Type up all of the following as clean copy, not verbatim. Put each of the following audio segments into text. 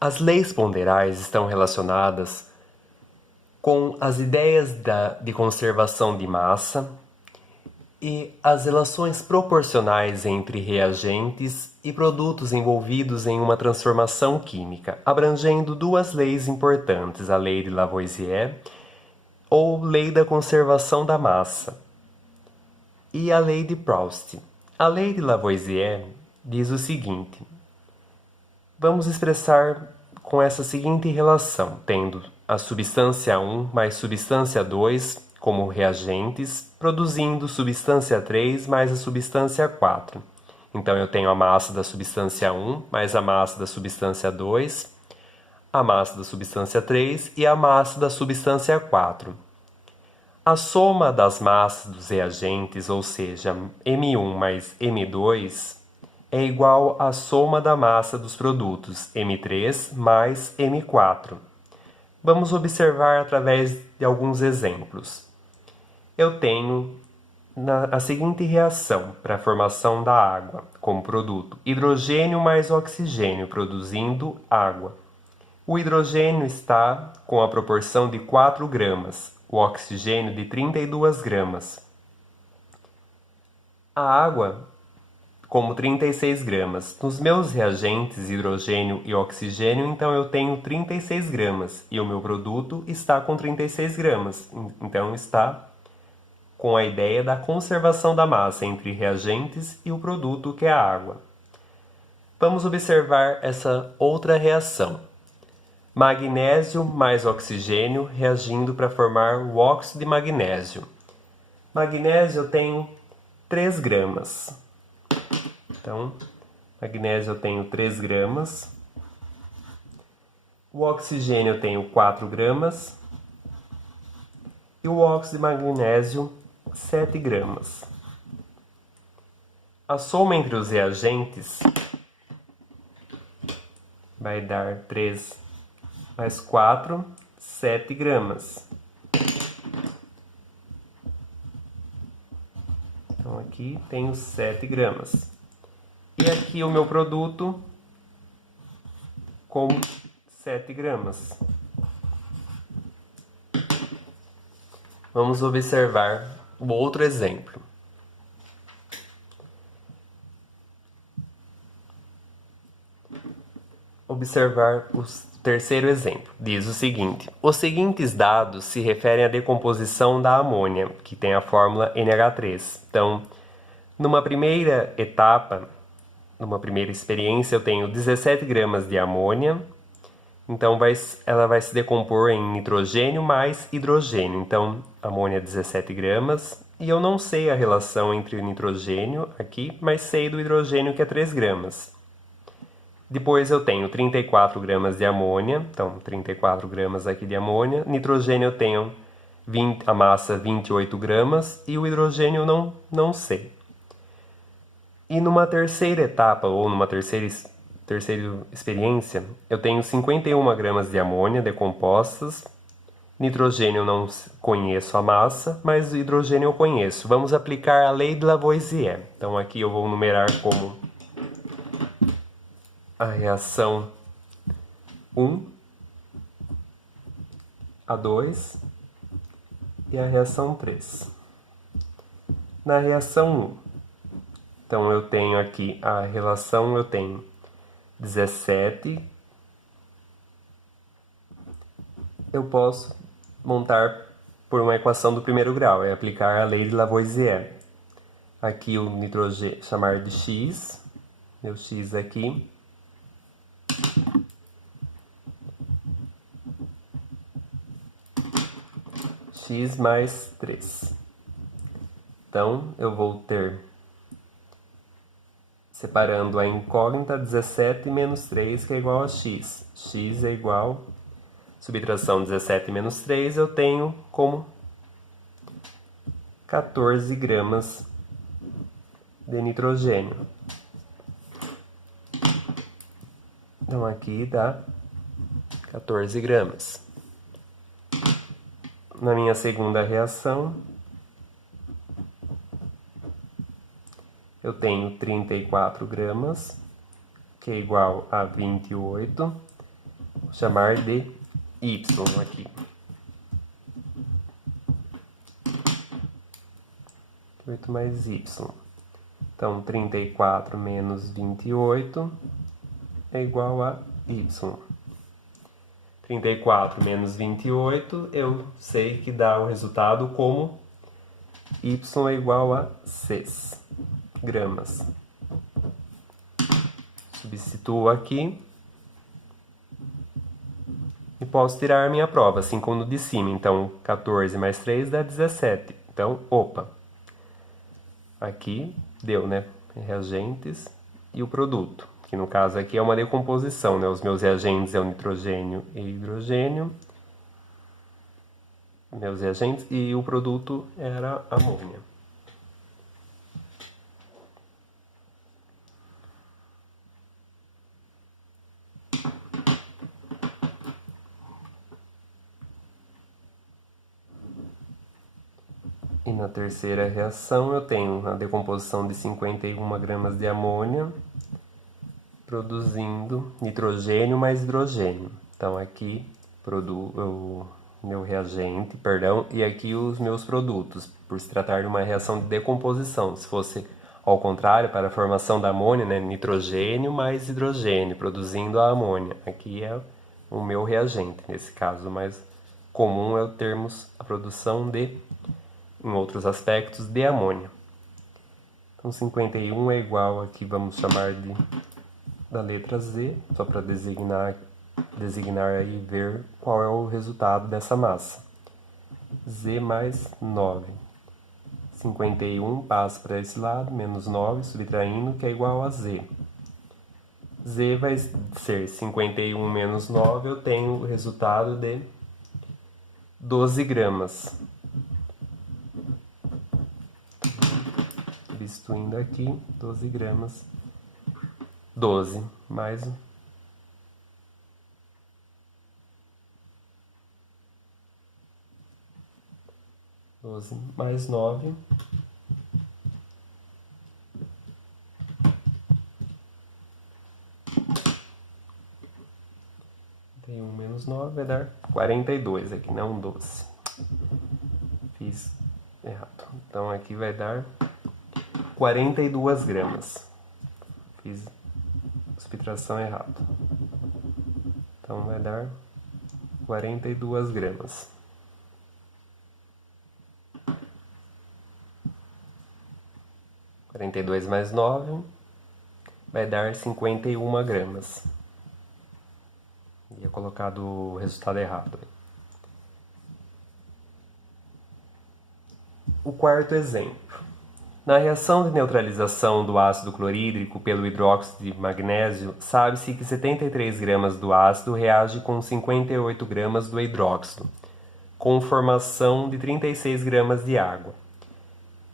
As leis ponderais estão relacionadas com as ideias de conservação de massa e as relações proporcionais entre reagentes e produtos envolvidos em uma transformação química, abrangendo duas leis importantes, a lei de Lavoisier, ou lei da conservação da massa, e a lei de Proust. A lei de Lavoisier diz o seguinte: vamos expressar com essa seguinte relação, tendo a substância 1 mais substância 2 como reagentes, produzindo substância 3 mais a substância 4. Então eu tenho a massa da substância 1 mais a massa da substância 2, a massa da substância 3 e a massa da substância 4. A soma das massas dos reagentes, ou seja, M1 mais M2, é igual à soma da massa dos produtos M3 mais M4. Vamos observar através de alguns exemplos. Eu tenho a seguinte reação para a formação da água, como produto: hidrogênio mais oxigênio, produzindo água. O hidrogênio está com a proporção de 4 gramas, o oxigênio de 32 gramas. A água como 36 gramas. Nos meus reagentes, hidrogênio e oxigênio, então eu tenho 36 gramas e o meu produto está com 36 gramas. Então está com a ideia da conservação da massa entre reagentes e o produto, que é a água. Vamos observar essa outra reação. Magnésio mais oxigênio reagindo para formar o óxido de magnésio. Magnésio eu tenho 3 gramas. Então, magnésio eu tenho 3 gramas. O oxigênio eu tenho 4 gramas. E o óxido de magnésio, 7 gramas. A soma entre os reagentes vai dar 3 mais 4, 7 gramas. Então aqui tenho 7 gramas. E aqui o meu produto com 7 gramas. Vamos observar o outro exemplo. Observar o terceiro exemplo. Diz o seguinte: os seguintes dados se referem à decomposição da amônia, que tem a fórmula NH3. Então, numa primeira etapa, numa primeira experiência, eu tenho 17 gramas de amônia. Então, ela vai se decompor em nitrogênio mais hidrogênio. Então, amônia 17 gramas. E eu não sei a relação entre o nitrogênio aqui, mas sei do hidrogênio, que é 3 gramas. Depois eu tenho 34 gramas de amônia. Então, 34 gramas aqui de amônia. Nitrogênio eu tenho a massa 28 gramas. E o hidrogênio eu não sei. E numa terceira etapa, ou numa terceira experiência, eu tenho 51 gramas de amônia decompostas. Nitrogênio eu não conheço a massa, mas o hidrogênio eu conheço. Vamos aplicar a lei de Lavoisier. Então aqui eu vou numerar como a reação 1, a 2 e a reação 3. Na reação 1, então eu tenho aqui a relação, eu tenho 17. Eu posso montar por uma equação do primeiro grau, é aplicar a lei de Lavoisier. Aqui o nitrogênio, chamar de x, meu x aqui. X mais 3. Então, eu vou ter, separando a incógnita, 17 menos 3, que é igual a x. X é igual, subtração 17 menos 3, eu tenho como 14 gramas de nitrogênio. Então, aqui dá 14 gramas. Na minha segunda reação, eu tenho 34 gramas, que é igual a 28. Vou chamar de Y aqui. 8 mais Y. Então, 34 menos 28 é igual a Y. 34 menos 28, eu sei que dá o resultado como Y é igual a 6 gramas. Substituo aqui e posso tirar a minha prova, assim como no de cima. Então, 14 mais 3 dá 17. Então, opa! Aqui deu, né? Reagentes e o produto, que no caso aqui é uma decomposição, né? Os meus reagentes é o nitrogênio e hidrogênio. Meus reagentes e o produto era amônia. E na terceira reação eu tenho a decomposição de 51 gramas de amônia produzindo nitrogênio mais hidrogênio. Então aqui o meu reagente, e aqui os meus produtos, por se tratar de uma reação de decomposição. Se fosse ao contrário, para a formação da amônia, né, nitrogênio mais hidrogênio, produzindo a amônia. Aqui é o meu reagente, nesse caso, mais comum é o termos a produção de, em outros aspectos, de amônia. Então 51 é igual, aqui vamos chamar da letra Z, só para designar e ver qual é o resultado dessa massa. Z mais 9. 51 passa para esse lado, menos 9, subtraindo, que é igual a Z. Z vai ser 51 menos 9, eu tenho o resultado de 12 gramas. Substituindo aqui, 12 gramas. 12 mais 12 mais 9. Tem 1 menos 9, vai dar 42 aqui, não 12. Fiz errado. Então aqui vai dar 42 gramas. Fiz subtração errada. Então vai dar 42 gramas. 42 mais 9 vai dar 51 gramas. Ia colocado o resultado errado. O quarto exemplo. Na reação de neutralização do ácido clorídrico pelo hidróxido de magnésio, sabe-se que 73 gramas do ácido reage com 58 gramas do hidróxido, com formação de 36 gramas de água.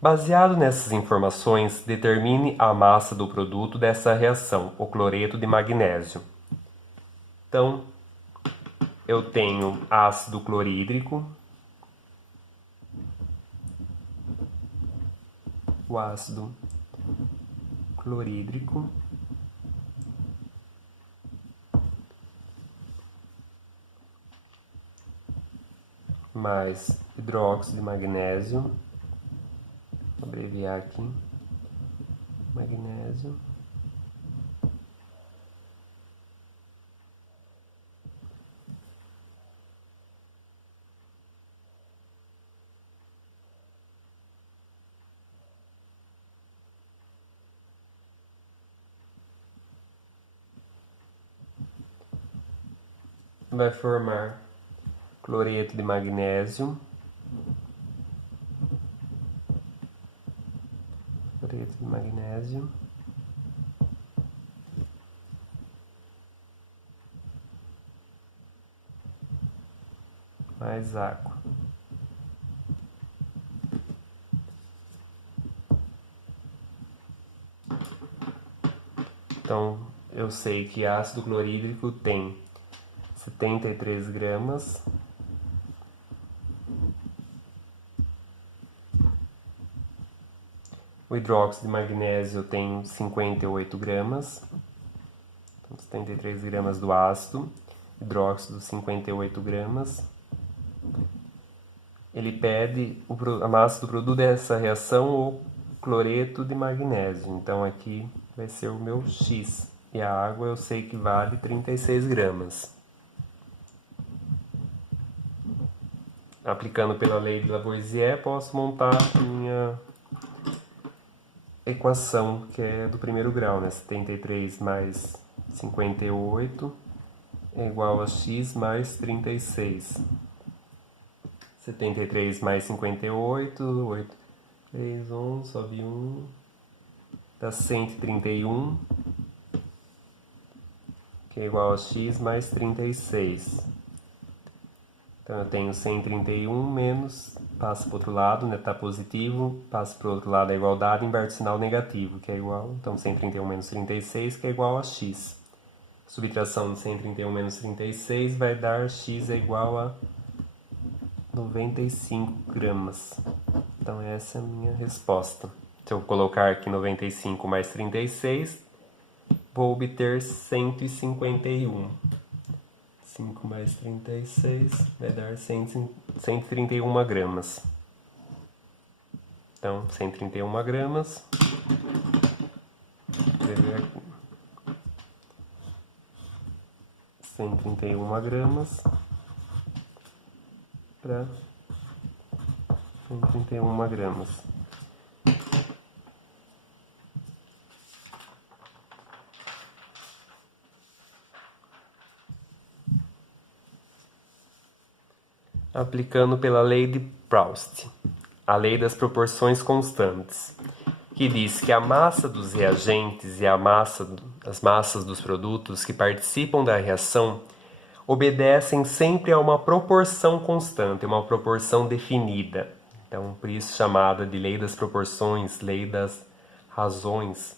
Baseado nessas informações, determine a massa do produto dessa reação, o cloreto de magnésio. Então, eu tenho ácido clorídrico, o ácido clorídrico mais hidróxido de magnésio, vou abreviar aqui, magnésio, vai formar cloreto de magnésio, mais água. Então, eu sei que ácido clorídrico tem 73 gramas. O hidróxido de magnésio tem 58 gramas. Então, 73 gramas do ácido. hidróxido 58 gramas. Ele pede a massa do produto dessa reação, o cloreto de magnésio. Então aqui vai ser o meu X. E a água eu sei que vale 36 gramas. Aplicando pela lei de Lavoisier, posso montar a minha equação, que é do primeiro grau, né? 73 mais 58 é igual a x mais 36. 73 mais 58, 8, 3, 11, sobe 1, dá 131, que é igual a x mais 36. Então eu tenho 131 menos, passa para o outro lado, né? Tá positivo, passa para o outro lado a igualdade, inverte o sinal negativo, que é igual, então 131 menos 36, que é igual a x. Subtração de 131 menos 36 vai dar x é igual a 95 gramas. Então essa é a minha resposta. Se eu colocar aqui 95 mais 36, vou obter 151. 5 mais 36 vai dar 131 gramas. Então, 131 gramas. Vou escrever aqui. 131 gramas para 131 gramas. Aplicando pela lei de Proust, a lei das proporções constantes, que diz que a massa dos reagentes e as massas dos produtos que participam da reação obedecem sempre a uma proporção constante, uma proporção definida. Então, por isso chamada de lei das proporções, lei das razões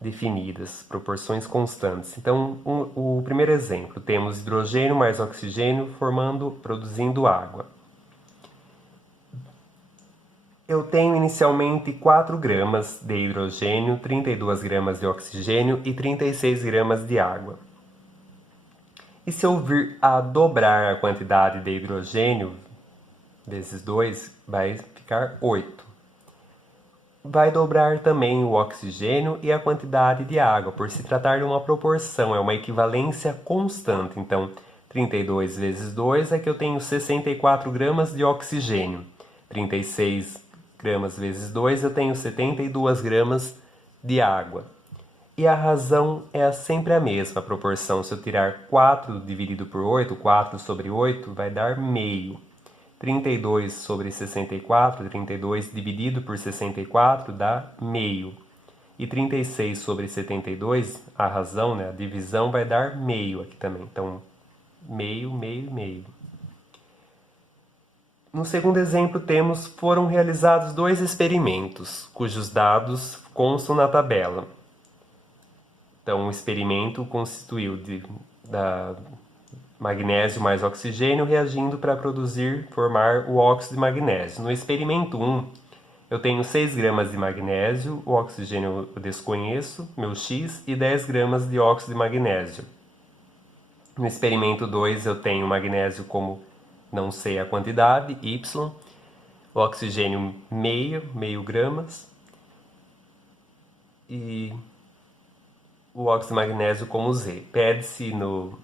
definidas, proporções constantes. Então, o primeiro exemplo, temos hidrogênio mais oxigênio produzindo água. Eu tenho inicialmente 4 gramas de hidrogênio, 32 gramas de oxigênio e 36 gramas de água. E se eu vir a dobrar a quantidade de hidrogênio vezes 2, vai ficar 8. Vai dobrar também o oxigênio e a quantidade de água, por se tratar de uma proporção, é uma equivalência constante. Então, 32 vezes 2 é que eu tenho 64 gramas de oxigênio. 36 gramas vezes 2 eu tenho 72 gramas de água. E a razão é sempre a mesma, a proporção. Se eu tirar 4 dividido por 8, 4 sobre 8, vai dar meio. 32 sobre 64, 32 dividido por 64 dá meio. E 36 sobre 72, a razão, né, a divisão vai dar meio aqui também. Então, meio, meio, meio. No segundo exemplo foram realizados 2 experimentos, cujos dados constam na tabela. Então, o experimento constituiu da magnésio mais oxigênio reagindo para formar o óxido de magnésio. No experimento 1, eu tenho 6 gramas de magnésio, o oxigênio eu desconheço, meu X, e 10 gramas de óxido de magnésio. No experimento 2, eu tenho magnésio como não sei a quantidade, Y, o oxigênio meio gramas, e o óxido de magnésio como Z. Pede-se no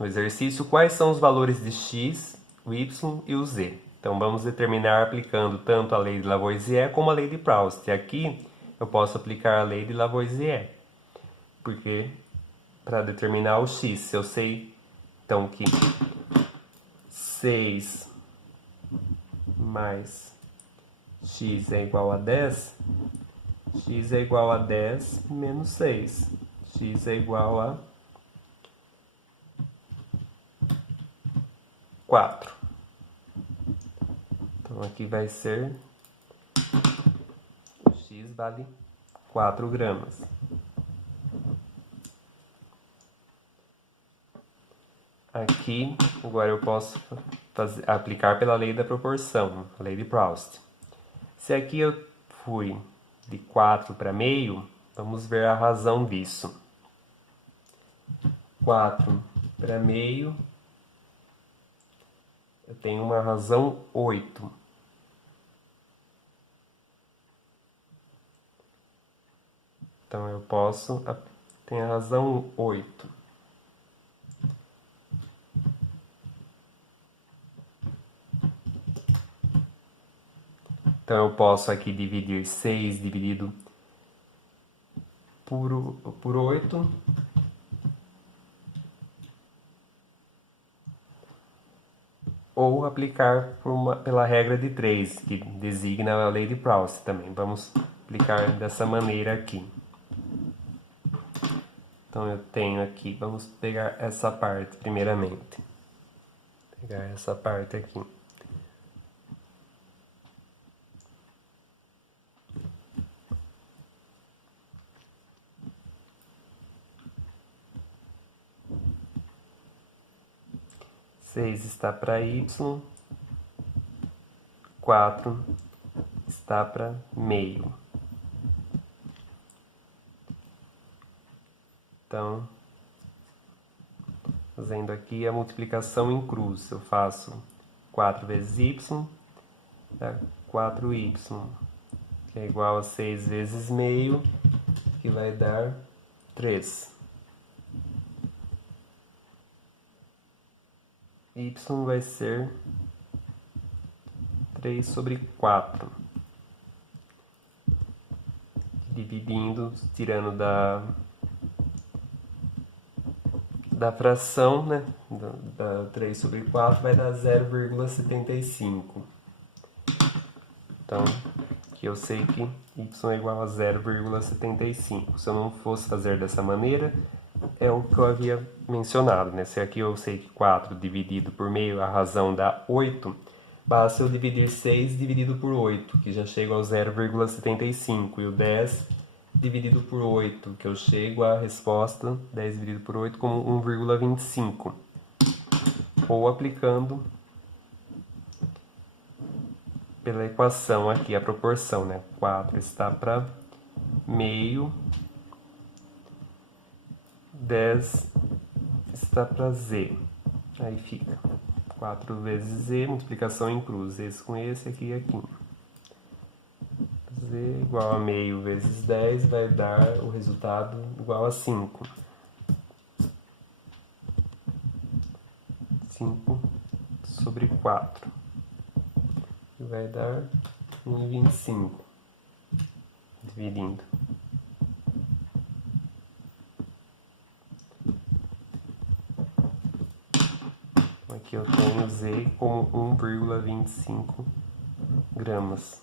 exercício quais são os valores de X, o Y e o Z. Então vamos determinar aplicando tanto a lei de Lavoisier como a lei de Proust. E aqui eu posso aplicar a lei de Lavoisier, porque para determinar o X, se eu sei então que 6 mais X é igual a 10, X é igual a 10 menos 6. X é igual a 4. Então aqui vai ser o X vale 4 gramas. Aqui, agora eu posso aplicar pela lei da proporção, a lei de Proust. Se aqui eu fui de 4 para meio, vamos ver a razão disso. 4 para meio, eu tenho uma razão 8. Então eu posso... Tem a razão 8. Então eu posso aqui dividir 6 dividido por 8. Ou aplicar pela regra de 3, que designa a lei de Proust também. Vamos aplicar dessa maneira aqui. Então eu tenho aqui, vamos pegar essa parte primeiramente. Pegar essa parte aqui. Seis está para y, 4 está para meio. Então, fazendo aqui a multiplicação em cruz, eu faço 4 vezes y, dá 4y, que é igual a 6 vezes meio, que vai dar 3. Y vai ser 3 sobre 4. Dividindo, tirando da fração, né? Da 3 sobre 4 vai dar 0,75. Então, aqui eu sei que y é igual a 0,75. Se eu não fosse fazer dessa maneira, é o que eu havia mencionado, né? Se aqui eu sei que 4 dividido por meio, a razão dá 8, basta eu dividir 6 dividido por 8, que já chego ao 0,75, e o 10 dividido por 8, que eu chego à resposta 10 dividido por 8 como 1,25. Ou aplicando pela equação aqui, a proporção, né? 4 está para meio, 10 está para z. Aí fica 4 vezes z, multiplicação em cruz. Esse com esse, aqui e aqui. Z igual a meio vezes 10 vai dar o resultado igual a 5. 5 sobre 4. Que vai dar 1,25. Dividindo. Aqui eu tenho Z como 1,25 gramas.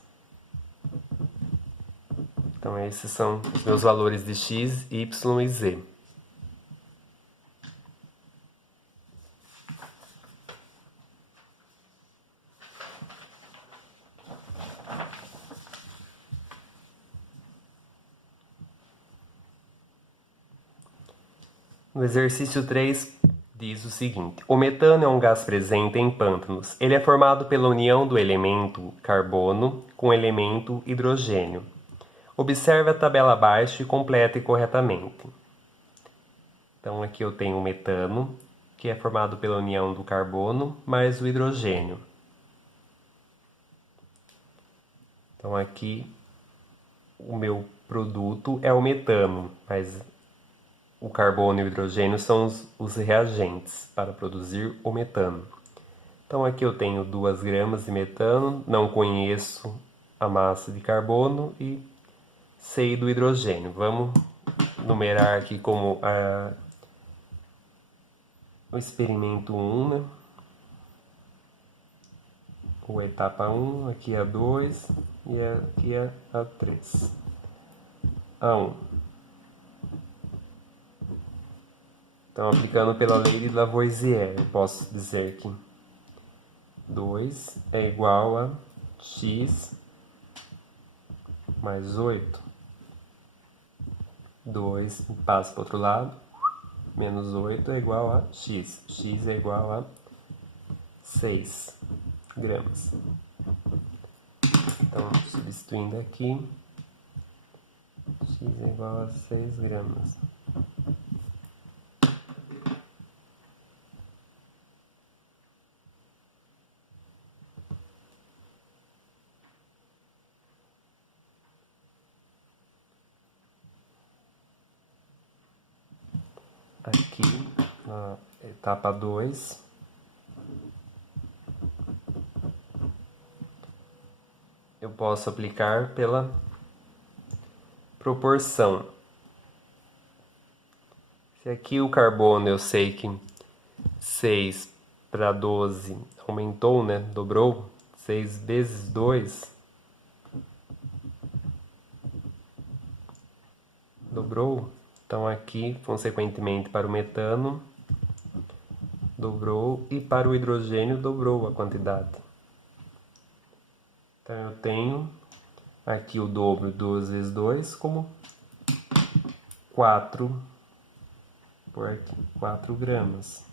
Então esses são os meus valores de x, y e z. No exercício 3, diz o seguinte: o metano é um gás presente em pântanos. Ele é formado pela união do elemento carbono com o elemento hidrogênio. Observe a tabela abaixo e complete corretamente. Então aqui eu tenho o metano, que é formado pela união do carbono mais o hidrogênio. Então aqui o meu produto é o metano, mas o carbono e o hidrogênio são os reagentes para produzir o metano. Então aqui eu tenho 2 gramas de metano, não conheço a massa de carbono e sei do hidrogênio. Vamos numerar aqui como o experimento 1, né? Ou a etapa 1, aqui é a 2 e aqui é a 3. A 1. Então, aplicando pela lei de Lavoisier, eu posso dizer que 2 é igual a x mais 8. 2 passa para o outro lado, menos 8 é igual a x. X é igual a 6 gramas. Então, substituindo aqui, x é igual a 6 gramas. aqui na etapa 2. Eu posso aplicar pela proporção. Se aqui o carbono eu sei que 6 para 12 aumentou, né? Dobrou. 6 vezes 2 dobrou. Então aqui, consequentemente, para o metano, dobrou. E para o hidrogênio, dobrou a quantidade. Então eu tenho aqui o dobro, 2 vezes 2, como 4, por aqui, 4 gramas.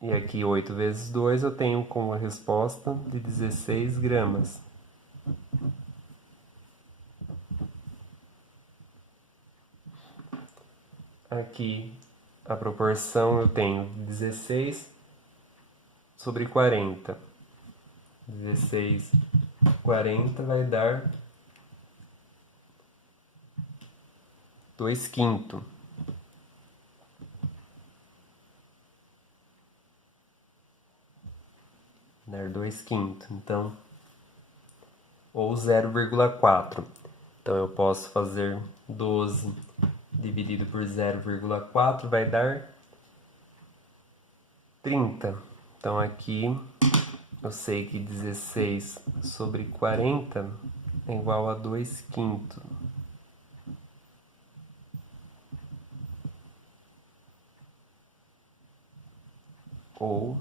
E aqui 8 vezes 2 eu tenho como a resposta de 16 gramas. Aqui a proporção eu tenho 16 sobre 40. 16, 40 vai dar 2/5. Dar 2/5, então, ou 0,4. Então eu posso fazer 12 dividido por 0,4 vai dar 30. Então aqui eu sei que 16 sobre 40 é igual a 2/5. Ou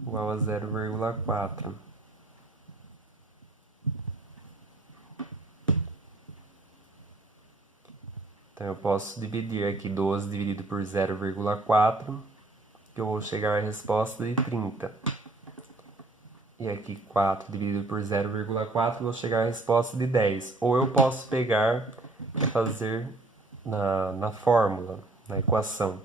igual a 0,4. Então eu posso dividir aqui 12 dividido por 0,4, que eu vou chegar à resposta de 30. E aqui 4 dividido por 0,4, vou chegar à resposta de 10. Ou eu posso pegar e fazer na fórmula, na equação.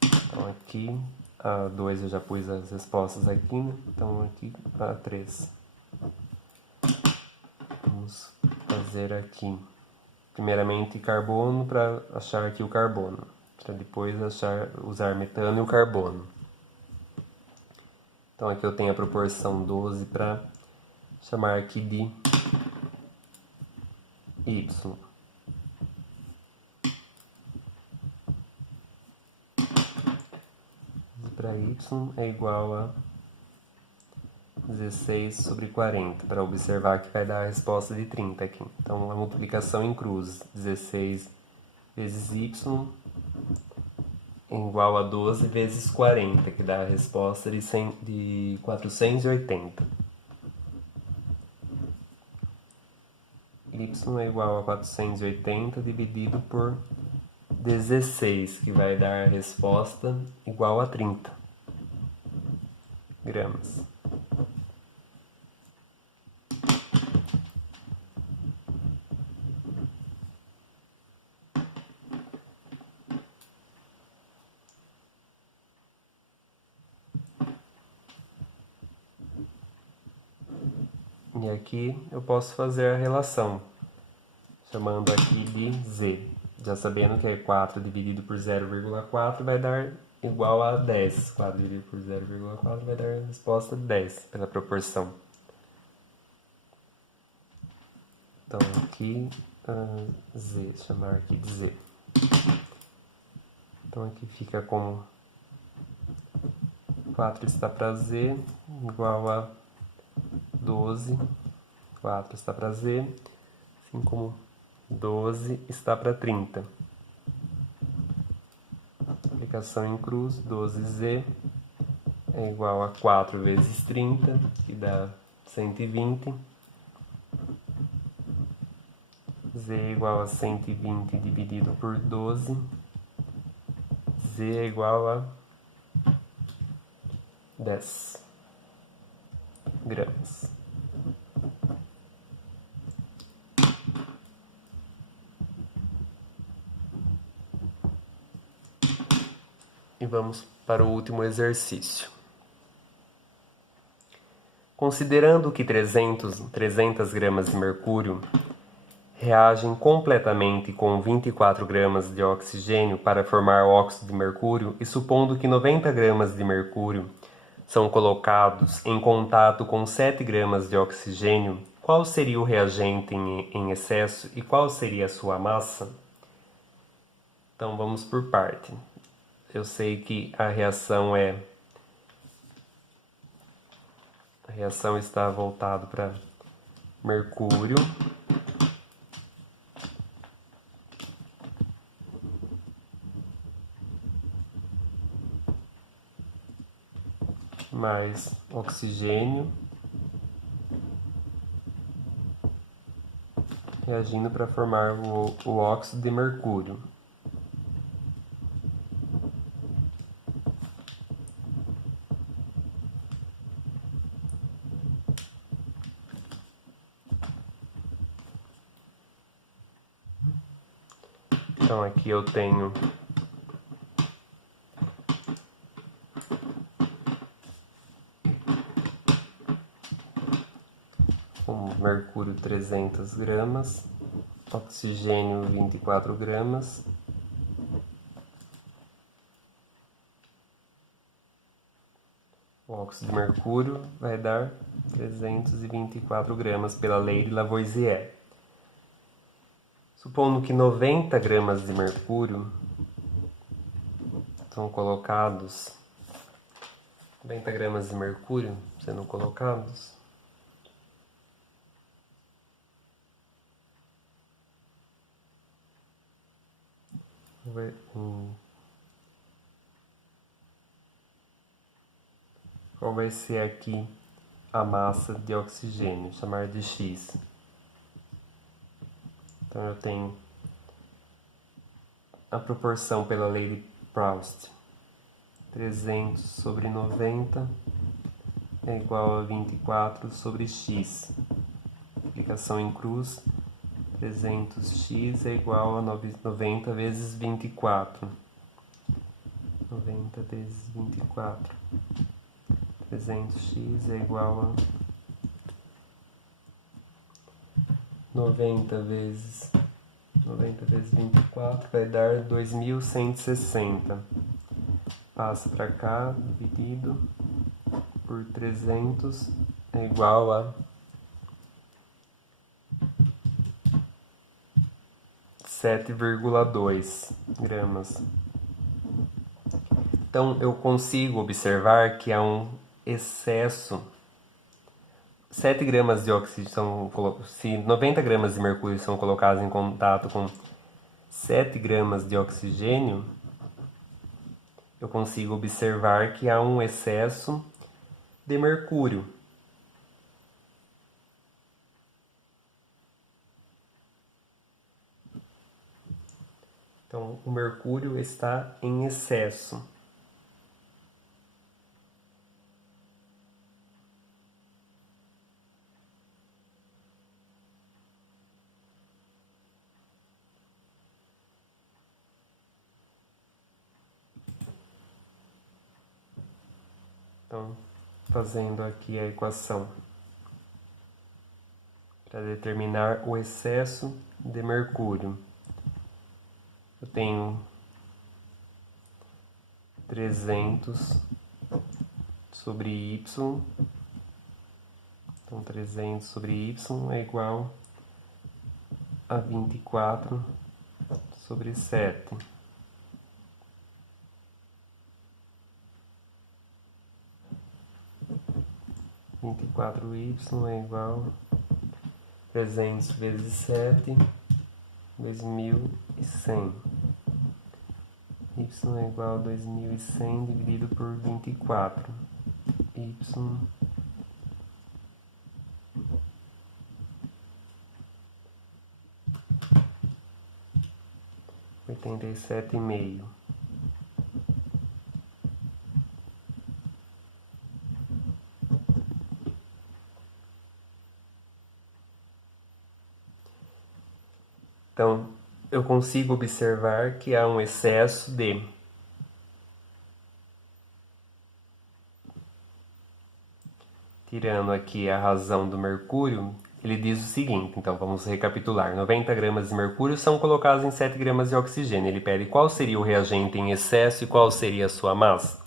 Então aqui, a 2 eu já pus as respostas aqui, né? Então aqui a 3. Vamos fazer aqui, primeiramente carbono, para achar aqui o carbono. Para depois usar metano e o carbono. Então aqui eu tenho a proporção 12 para chamar aqui de Y. Para Y é igual a 16 sobre 40, para observar que vai dar a resposta de 30 aqui. Então a multiplicação em cruz, 16 vezes Y é igual a 12 vezes 40, que dá a resposta de 480. Y é igual a 480 dividido por 16, que vai dar a resposta igual a 30 gramas. E aqui eu posso fazer a relação, chamando aqui de Z. Já sabendo que é 4 dividido por 0,4 vai dar igual a 10. 4 dividido por 0,4 vai dar a resposta de 10, pela proporção. Então aqui, Z, chamar aqui de Z. Então aqui fica como 4 está para Z, igual a 12, 4 está para Z, assim como 12 está para 30. Aplicação em cruz, 12Z é igual a 4 vezes 30, que dá 120. Z é igual a 120 dividido por 12. Z é igual a 10 gramas. E vamos para o último exercício. Considerando que 300 gramas de mercúrio reagem completamente com 24 gramas de oxigênio para formar óxido de mercúrio e supondo que 90 gramas de mercúrio são colocados em contato com 7 gramas de oxigênio, qual seria o reagente em excesso e qual seria a sua massa? Então vamos por parte. Eu sei que a reação está voltada para mercúrio mais oxigênio reagindo para formar o óxido de mercúrio. Então aqui eu tenho mercúrio 300 gramas, oxigênio 24 gramas, o óxido de mercúrio vai dar 324 gramas pela lei de Lavoisier. Supondo que 90 gramas de mercúrio são colocados, 90 gramas de mercúrio sendo colocados, qual vai ser aqui a massa de oxigênio, chamar de X. Então eu tenho a proporção pela lei de Proust, 300 sobre 90 é igual a 24 sobre x. Multiplicação em cruz, 300x é igual a 90 vezes 24. 90 vezes 24. 300x é igual a 90 vezes 24 vai dar 2160. Passa para cá, dividido por 300 é igual a 7,2 gramas. Então eu consigo observar que há um excesso. 7 gramas de oxigênio se 90 gramas de mercúrio são colocados em contato com 7 gramas de oxigênio, eu consigo observar que há um excesso de mercúrio. Então, o mercúrio está em excesso. Então, fazendo aqui a equação para determinar o excesso de mercúrio. Eu tenho 300 sobre y. Então, 300 sobre y é igual a 24 sobre 7. Y é igual a 300 vezes 7, 2100. Y é igual a 2100 dividido por 24. Y 87,5. Então, eu consigo observar que há um excesso de tirando aqui a razão do mercúrio, ele diz o seguinte, então vamos recapitular. 90 gramas de mercúrio são colocados em 7 gramas de oxigênio. Ele pede qual seria o reagente em excesso e qual seria a sua massa.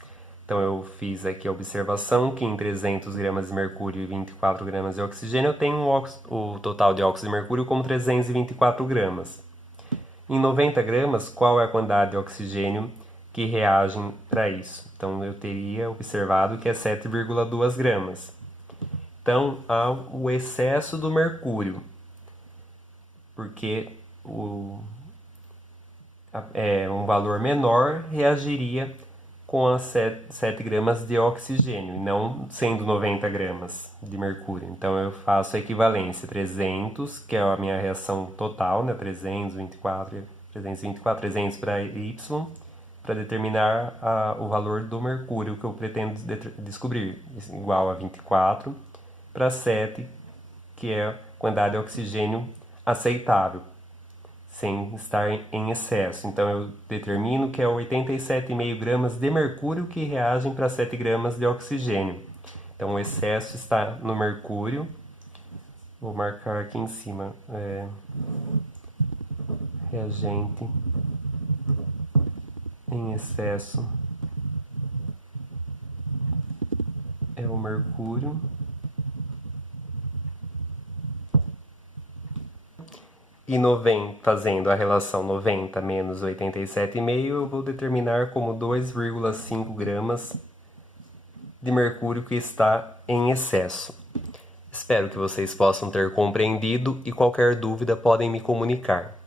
Então eu fiz aqui a observação que em 300 gramas de mercúrio e 24 gramas de oxigênio eu tenho o total de óxido de mercúrio como 324 gramas. Em 90 gramas, qual é a quantidade de oxigênio que reagem para isso? Então eu teria observado que é 7,2 gramas. Então há o excesso do mercúrio, porque um valor menor reagiria com as 7 gramas de oxigênio, e não sendo 90 gramas de mercúrio. Então eu faço a equivalência 300, que é a minha reação total, né? 324 para Y, para determinar o valor do mercúrio que eu pretendo descobrir, igual a 24 para 7, que é a quantidade de oxigênio aceitável, sem estar em excesso. Então eu determino que é 87,5 gramas de mercúrio que reagem para 7 gramas de oxigênio. Então o excesso está no mercúrio. Vou marcar aqui em cima. Reagente em excesso é o mercúrio. E fazendo a relação 90 menos 87,5, eu vou determinar como 2,5 gramas de mercúrio que está em excesso. Espero que vocês possam ter compreendido e qualquer dúvida podem me comunicar.